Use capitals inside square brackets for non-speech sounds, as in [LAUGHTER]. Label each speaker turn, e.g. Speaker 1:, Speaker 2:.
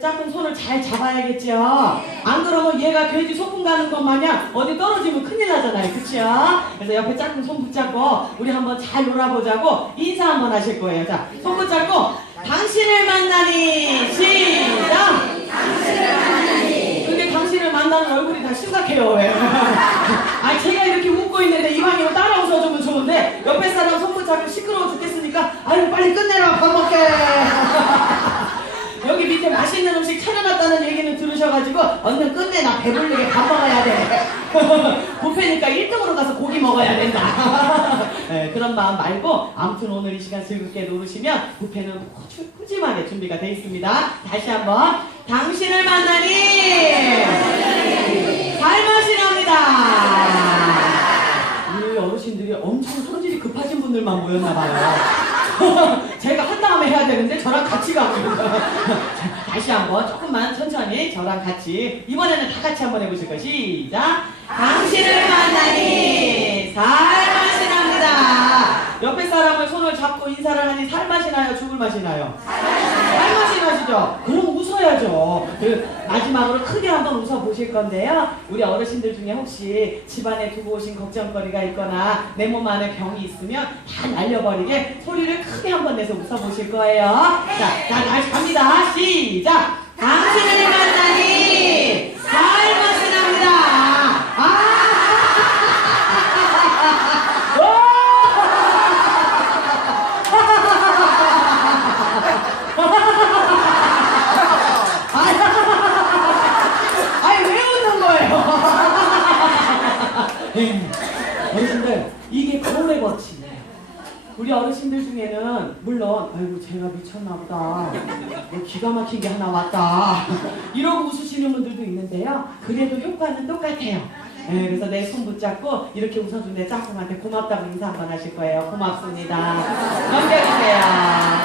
Speaker 1: 짝꿍 손을 잘 잡아야겠죠. 안 그러면 얘가 돼지 소풍 가는 것 마냥 어디 떨어지면 큰일 나잖아요. 그쵸? 그래서 옆에 짝꿍 손 붙잡고 우리 한번 잘 놀아보자고 인사 한번 하실 거예요. 자, 손 붙잡고 당신을 만나니 시작! 근데 당신을 만나는 얼굴이 다 심각해요. 왜? [LAUGHS] 아 제가 이렇게 웃고 있는데 이왕이면 따라 웃어주면 좋은데 옆에 사람 손 붙잡고 시끄러워 죽겠으니까 아유 빨리 끝내라 밥 먹게. 여기 밑에 맛있는 음식 차려놨다는 들으셔가지고 얼른 끝내 나 배불리게 밥 먹어야 돼. [LAUGHS] 뷔페니까 1등으로 가서 고기 먹어야 된다. 네, [LAUGHS] 그런 마음 말고 아무튼 오늘 이 시간 즐겁게 놀으시면 뷔페는 푸- 푸짐하게 준비가 돼 있습니다. 다시 한번 당신을 만나니 살맛이랍니다. 우리 어르신들이 엄청 성질이 급하신 분들만 모였나 봐요. [LAUGHS] 제가 한 다음에 해야 되는데 저랑 같이 가고 다시 한번 조금만 천천히 저랑 같이 이번에는 다 같이 한번 해보실 거예요. 시작. 당신을 만나니. 옆에 사람을 손을 잡고 인사를 하니 살맛이 나요? 죽을 맛이 나요? 살맛이 나시죠? 그럼 웃어야죠. 그 마지막으로 크게 한번 웃어보실 건데요. 우리 어르신들 중에 혹시 집안에 두고 오신 걱정거리가 있거나 내 몸 안에 병이 있으면 다 날려버리게 소리를 크게 한번 내서 웃어보실 거예요. 자, 자, 다시 갑니다. 시작! 당신을 만나니 살맛이 납니다. 아! 아니 왜 웃는 거예요? 네. 어르신들 이게 거울의 법칙이에요. 우리 어르신들 중에는 물론 아이고 제가 미쳤나 보다. 뭐 기가 막힌 게 하나 왔다. 이러고 웃으시는 분들도 있는데요. 그래도 효과는 똑같아요. 네, 그래서 내 손 붙잡고 이렇게 웃어준 내 짝꿍한테 고맙다고 인사 한번 하실 거예요. 고맙습니다. 넘겨주세요